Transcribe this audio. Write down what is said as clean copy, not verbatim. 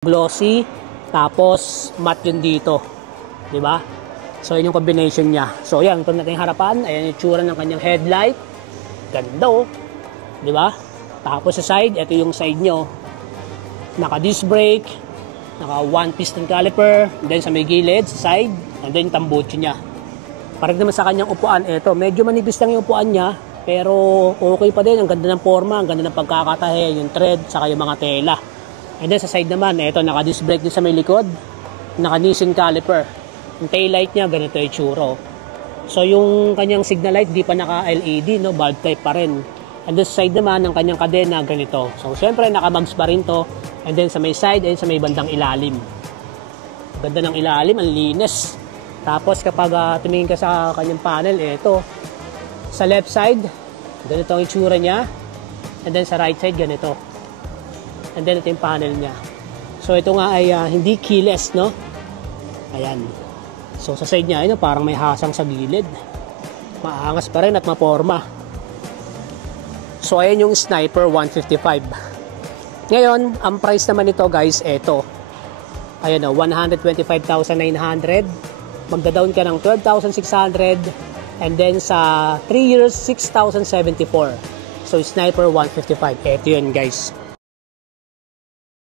glossy, tapos matte yun dito. Diba? So, yun yung combination niya. So, yan. Ito natin yung harapan. Ayan yung tsura ng kanyang headlight. Ganda, oh. Diba? Tapos sa side, ito yung side nyo. Naka-disc brake. Naka-one piston caliper. And then sa may gilid, sa side. And then tambucho niya. Parang naman sa kanyang upuan, ito. Medyo manipis lang yung upuan niya. Pero okay pa din. Ang ganda ng forma. Ang ganda ng pagkakatahe. Yung thread. Saka yung mga tela. And then sa side naman, ito, naka-disc brake din sa may likod. Naka-Nissin caliper. Yung taillight niya, ganito yung tsura. So yung kanyang signal light, di pa naka-LED, no? Bulb type pa rin. And then sa side naman, ng kanyang kadena, ganito. So syempre, naka-mags pa rin to. And then sa may side, and sa may bandang ilalim. Ganda ng ilalim, ang linis. Tapos kapag tumingin ka sa kanyang panel, ito. Sa left side, ganito ang itsura niya. And then sa right side, ganito. And then ito yung panel niya. So ito nga ay hindi keyless, no? Ayan. So sa side niya, parang may hasang sa gilid. Maangas pa rin at maporma. So ayan yung Sniper 155. Ngayon, ang price naman nito guys, ito. Ayan o, 125,900. Magda-down ka ng 12,600. And then sa 3 years, 6,074. So Sniper 155. Ito yun guys.